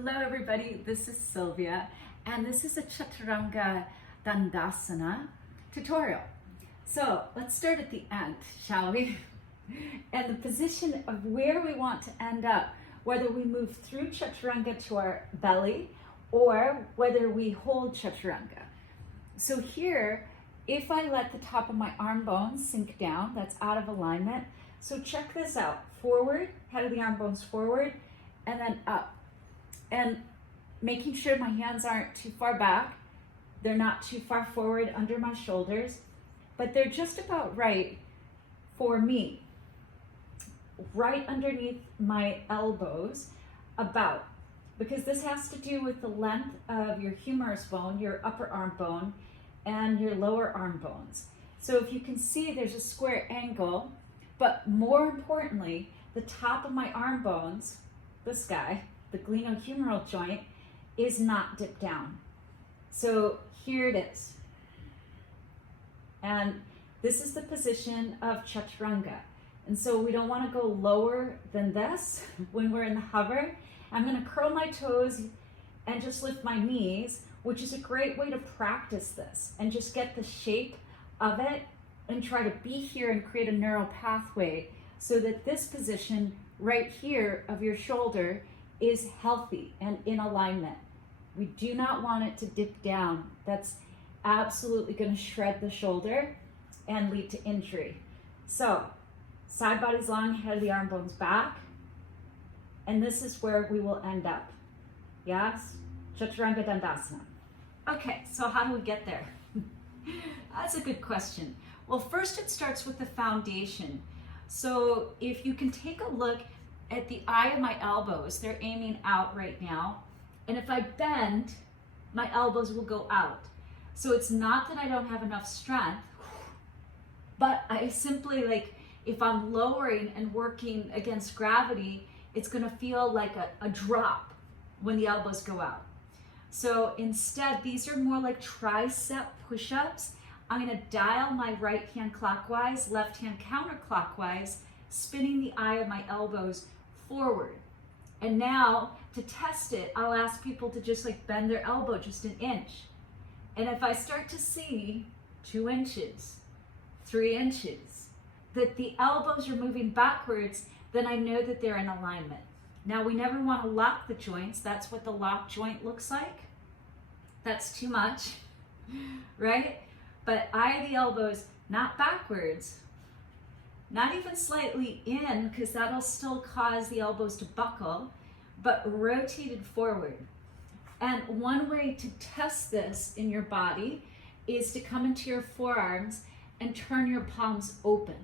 Hello everybody, this is Sylvia and this is a Chaturanga Dandasana tutorial. So let's start at the end, shall we? And the position of where we want to end up, whether we move through Chaturanga to our belly or whether we hold Chaturanga. So here, if I let the top of my arm bones sink down, that's out of alignment. So check this out, forward, head of the arm bones forward, and then up. And making sure my hands aren't too far back, they're not too far forward under my shoulders, but they're just about right for me. Right underneath my elbows, about. Because this has to do with the length of your humerus bone, your upper arm bone, and your lower arm bones. So if you can see, there's a square angle, but more importantly, the top of my arm bones, this guy, the glenohumeral joint, is not dipped down. So here it is. And this is the position of Chaturanga. And so we don't want to go lower than this when we're in the hover. I'm going to curl my toes and just lift my knees, which is a great way to practice this and just get the shape of it and try to be here and create a neural pathway so that this position right here of your shoulder is healthy and in alignment. We do not want it to dip down. That's absolutely going to shred the shoulder and lead to injury. So side body's long, head of the arm bones back, and this is where we will end up. Yes? Chaturanga Dandasana. Okay, so how do we get there? That's a good question. Well, first it starts with the foundation. So if you can take a look at the eye of my elbows, they're aiming out right now. And if I bend, my elbows will go out. So it's not that I don't have enough strength, but I simply, if I'm lowering and working against gravity, it's gonna feel like a drop when the elbows go out. So instead, these are more like tricep push-ups. I'm gonna dial my right hand clockwise, left hand counterclockwise, spinning the eye of my elbows forward. And now to test it, I'll ask people to just bend their elbow just an inch. And if I start to see 2 inches, 3 inches, that the elbows are moving backwards, then I know that they're in alignment. Now we never want to lock the joints. That's what the lock joint looks like. That's too much, right? But eye of the elbows, not backwards, not even slightly in, because that'll still cause the elbows to buckle, but rotated forward. And one way to test this in your body is to come into your forearms and turn your palms open.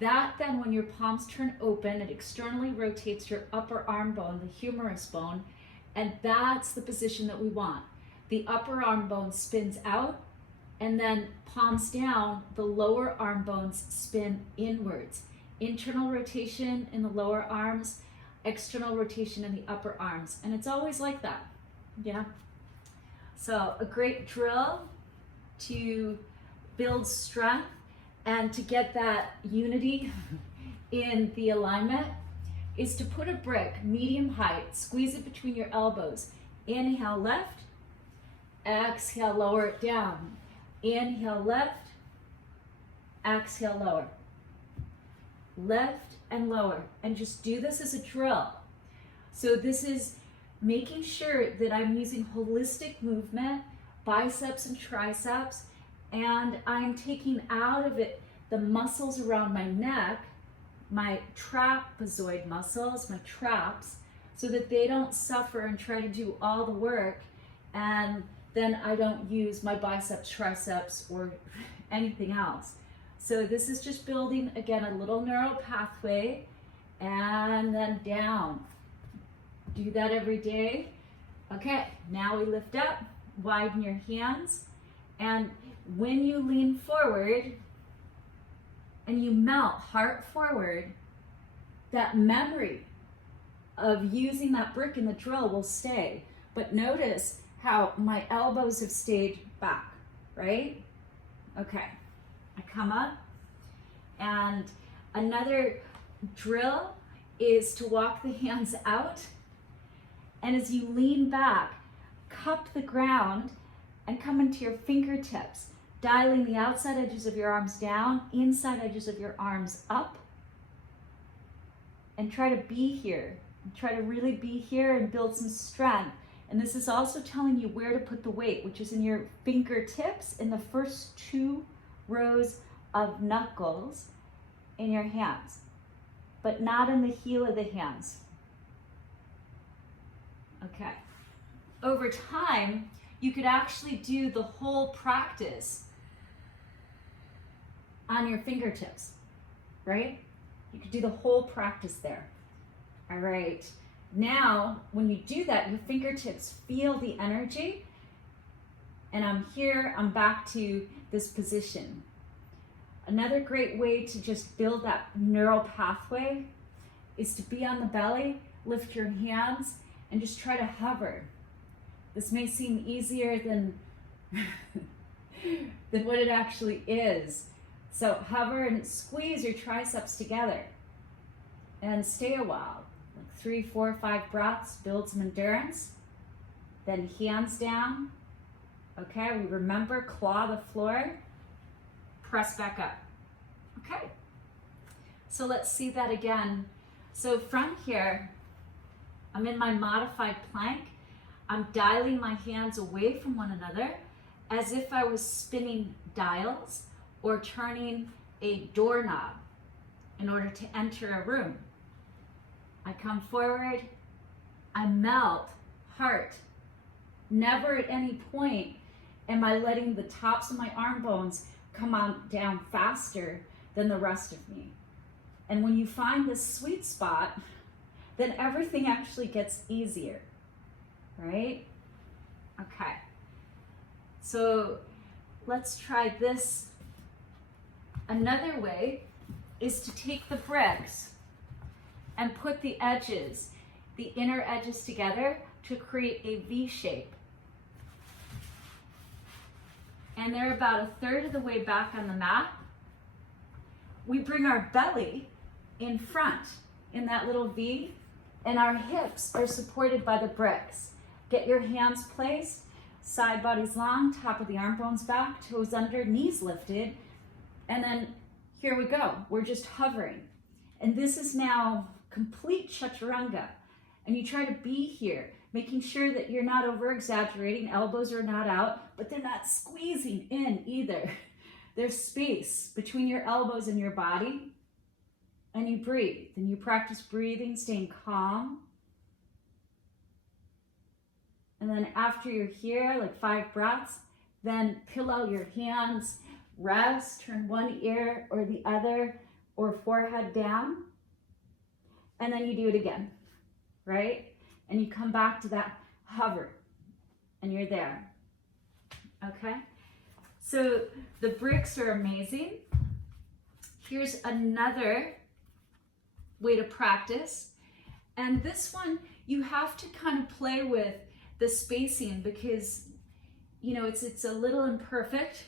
That then, when your palms turn open, it externally rotates your upper arm bone, the humerus bone, and that's the position that we want. The upper arm bone spins out, and then palms down, the lower arm bones spin inwards. Internal rotation in the lower arms, external rotation in the upper arms. And it's always like that, yeah? So a great drill to build strength and to get that unity in the alignment is to put a brick, medium height, squeeze it between your elbows. Inhale left, exhale, lower it down. Inhale left, exhale lower. Left and lower, and just do this as a drill. So this is making sure that I'm using holistic movement, biceps and triceps, and I'm taking out of it the muscles around my neck, my trapezoid muscles, my traps, so that they don't suffer and try to do all the work, and then I don't use my biceps, triceps, or anything else. So this is just building, again, a little neural pathway, and then down. Do that every day. Okay, now we lift up, widen your hands, and when you lean forward and you melt heart forward, that memory of using that brick in the drill will stay. But notice how my elbows have stayed back, right? Okay, I come up, and another drill is to walk the hands out And as you lean back, cup the ground and come into your fingertips, dialing the outside edges of your arms down, inside edges of your arms up. And try to be here. Try to really be here and build some strength. And this is also telling you where to put the weight, which is in your fingertips, in the first 2 rows of knuckles in your hands, but not in the heel of the hands. Okay. Over time, you could actually do the whole practice on your fingertips, right? You could do the whole practice there. All right. Now, when you do that, your fingertips feel the energy. And I'm here, I'm back to this position. Another great way to just build that neural pathway is to be on the belly, lift your hands, and just try to hover. This may seem easier than, than what it actually is. So hover and squeeze your triceps together and stay a while, like 3, 4, 5 breaths, build some endurance. Then hands down. Okay, we remember, claw the floor, press back up. Okay, so let's see that again. So from here, I'm in my modified plank. I'm dialing my hands away from one another as if I was spinning dials or turning a doorknob in order to enter a room. I come forward, I melt, heart. Never at any point am I letting the tops of my arm bones come on down faster than the rest of me. And when you find this sweet spot, then everything actually gets easier, right? Okay, so let's try this. Another way is to take the bricks and put the edges, the inner edges together to create a V shape. And they're about 1/3 of the way back on the mat. We bring our belly in front in that little V, and our hips are supported by the bricks. Get your hands placed, side body's long, top of the arm bones back, toes under, knees lifted, and then here we go. We're just hovering. And this is now complete Chaturanga. And you try to be here, making sure that you're not over exaggerating, elbows are not out, but they're not squeezing in either. There's space between your elbows and your body. And you breathe, and you practice breathing, staying calm. And then after you're here, like 5 breaths, then pillow your hands, rest, turn one ear or the other, or forehead down. And then you do it again, right? And you come back to that hover, and you're there, okay? So the bricks are amazing. Here's another way to practice. And this one, you have to kind of play with the spacing because, you know, it's a little imperfect.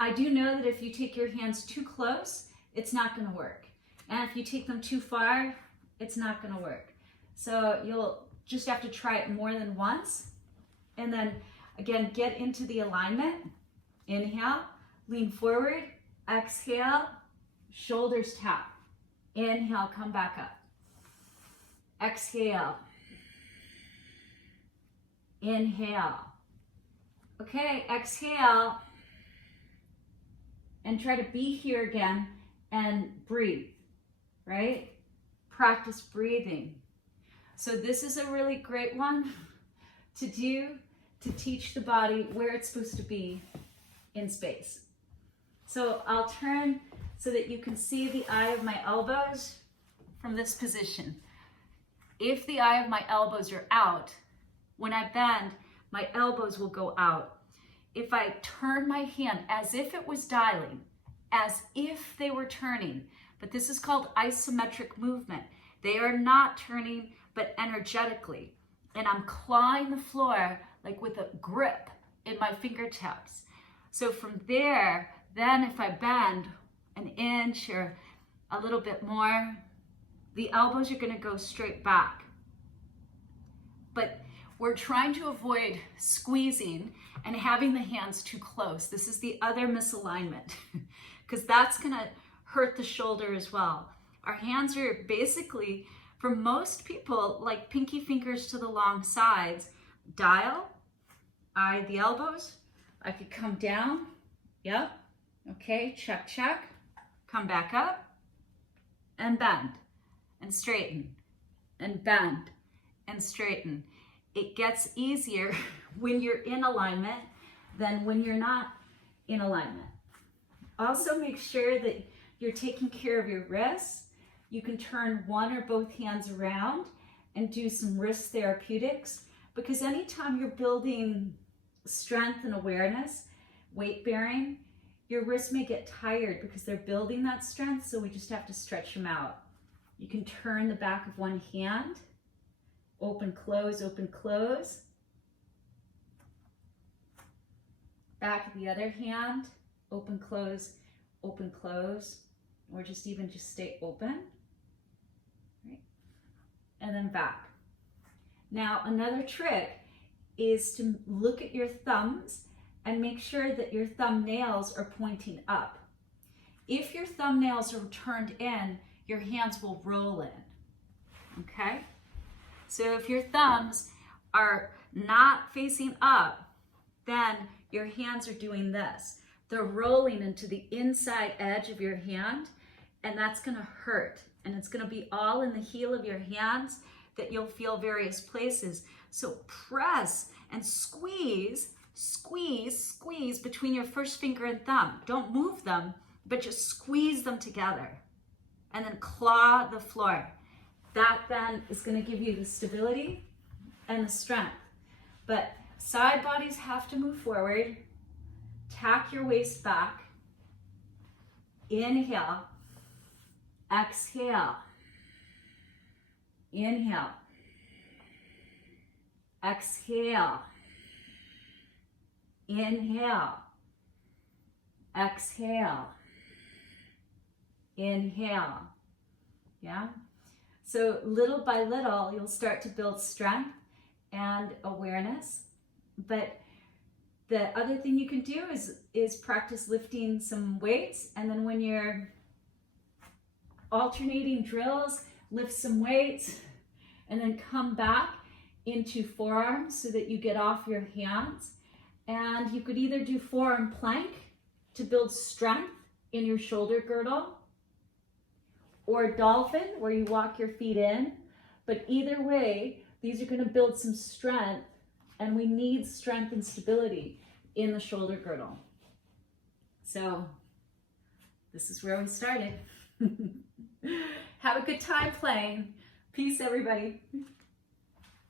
I do know that if you take your hands too close, it's not going to work. And if you take them too far, it's not going to work. So you'll just have to try it more than once. And then again, get into the alignment. Inhale, lean forward, exhale, shoulders tap. Inhale, come back up. Exhale. Inhale. Okay, exhale. And try to be here again and breathe, right? Practice breathing. So this is a really great one to do to teach the body where it's supposed to be in space. So I'll turn so that you can see the eye of my elbows from this position. If the eye of my elbows are out, when I bend, my elbows will go out. If I turn my hand as if it was dialing, as if they were turning, but this is called isometric movement. They are not turning, but energetically. And I'm clawing the floor like with a grip in my fingertips. So from there, then if I bend an inch or a little bit more, the elbows are gonna go straight back. we're trying to avoid squeezing and having the hands too close. This is the other misalignment because that's gonna hurt the shoulder as well. Our hands are basically, for most people, like pinky fingers to the long sides. Dial, the elbows. I could come down, yep, okay, check, check. Come back up and bend and straighten and bend and straighten. It gets easier when you're in alignment than when you're not in alignment. Also make sure that you're taking care of your wrists. You can turn one or both hands around and do some wrist therapeutics, because anytime you're building strength and awareness, weight bearing, your wrists may get tired because they're building that strength, so we just have to stretch them out. You can turn the back of one hand, open, close, back of the other hand, open, close, or just stay open, right? And then back. Now, another trick is to look at your thumbs and make sure that your thumbnails are pointing up. If your thumbnails are turned in, your hands will roll in, okay? So if your thumbs are not facing up, then your hands are doing this. They're rolling into the inside edge of your hand, and that's gonna hurt. And it's gonna be all in the heel of your hands that you'll feel various places. So press and squeeze between your first finger and thumb. Don't move them, but just squeeze them together. And then claw the floor. That then is gonna give you the stability and the strength. But side bodies have to move forward. Tack your waist back. Inhale. Exhale. Inhale. Exhale. Inhale. Exhale. Inhale. Yeah? So little by little, you'll start to build strength and awareness. But the other thing you can do is practice lifting some weights, and then when you're alternating drills, lift some weights, and then come back into forearms so that you get off your hands. And you could either do forearm plank to build strength in your shoulder girdle, or dolphin where you walk your feet in. But either way, these are going to build some strength, and we need strength and stability in the shoulder girdle. So this is where we started. Have a good time playing. Peace, everybody.